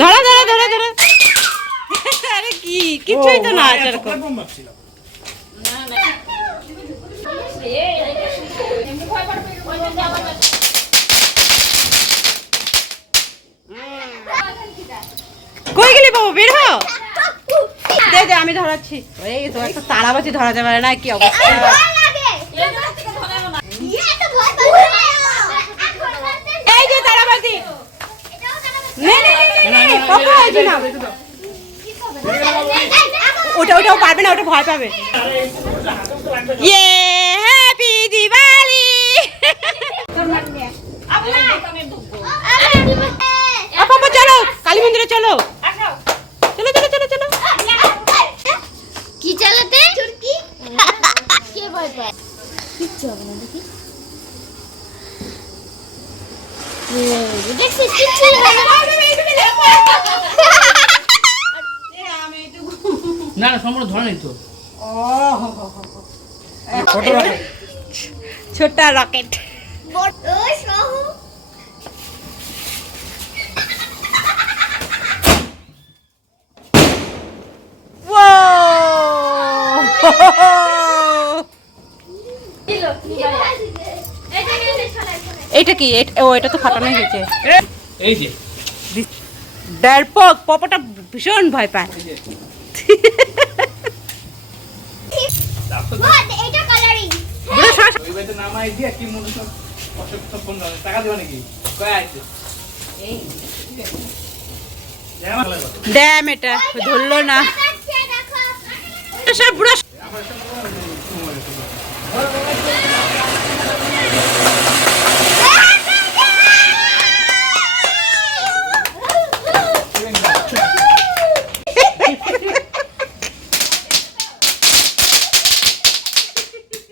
ধরো ধরো ধরো ধরো। আরে কি? কিছুই তো না সেরকম। কই গেলি বাবু? বের হ দে দে আমি ধরাচ্ছি। এই তো একটা তারাবাজি ধরা যাবে না কি অবস্থা এই যে তারাবাজি নে নে নে, নে, নে, নে, কখন হয়েছে না ওটা ওটাও পারবে না ওটা ভয় পাবে। ইয়ে হ্যাপি দিওয়ালি। আপা চলো কালী মন্দিরে চলো। চলো চলো চলো চলো। কি চালাতে? চুরকি। কে ভয় পায়? কিচ্ছু হবে না দেখি। দেখছিস কিচ্ছু হবে না। না না সম্পূর্ণ ধরে নেই তো। ছোট্ট রকেট। ও সহু। এইটা কি? এট- ও এটা তো ফাটানো হয়েছে। এই যে। ডারপক পপটা ভীষণ ভয় পায়। ড্যাম এটা ধরলো না। সব বুড়ো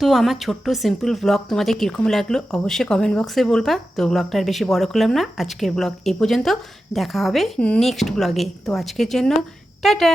তো আমার ছোট্ট সিম্পল ব্লগ তোমাদের কীরকম লাগল অবশ্যই কমেন্ট বক্সে বলবা। তো ব্লগটা আর বেশি বড় করলাম না, আজকের ব্লগ এ পর্যন্ত দেখা হবে নেক্সট ব্লগে তো আজকের জন্য, টাটা!